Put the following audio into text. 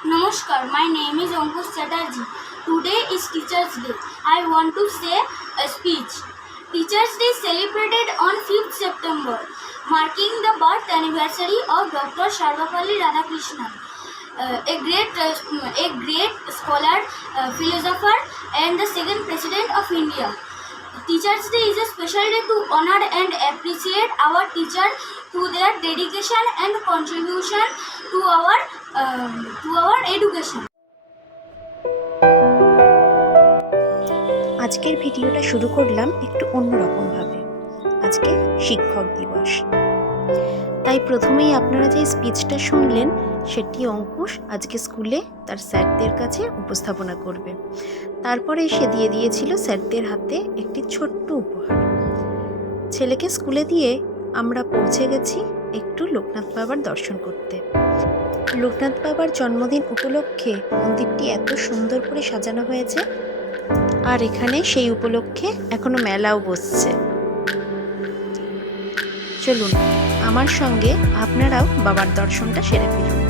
Namaskar, my name is Ankush Chatterjee. Today is Teachers' Day. I want to say a speech. Teachers' Day is celebrated on 5th September, marking the birth anniversary of Dr. Sarvepalli Radhakrishnan, a great scholar, philosopher, and the second President of India. Teachers' Day is a special day to honor and appreciate our teachers to their dedication and contribution to our education. আজকের ভিডিওটা শুরু করলাম একটু অন্যরকম ভাবে। আজকে শিক্ষক দিবস, তাই প্রথমেই আপনারা যে স্পিচটা শুনলেন সেটি অঙ্কুশ আজকে স্কুলে তার স্যারদের কাছে উপস্থাপনা করবে। তারপরে সে দিয়ে দিয়েছিল স্যারদের হাতে একটি ছোট্ট উপহার। ছেলেকে স্কুলে দিয়ে আমরা পৌঁছে গেছি একটু লোকনাথ বাবার দর্শন করতে। লোকনাথ বাবার জন্মদিন উপলক্ষে মন্দিরটি এত সুন্দর করে সাজানো হয়েছে, আর এখানে সেই উপলক্ষে এখনো মেলাও বসছে। চলুন আমার সঙ্গে আপনারাও বাবার দর্শনটা সেরে ফেলুন।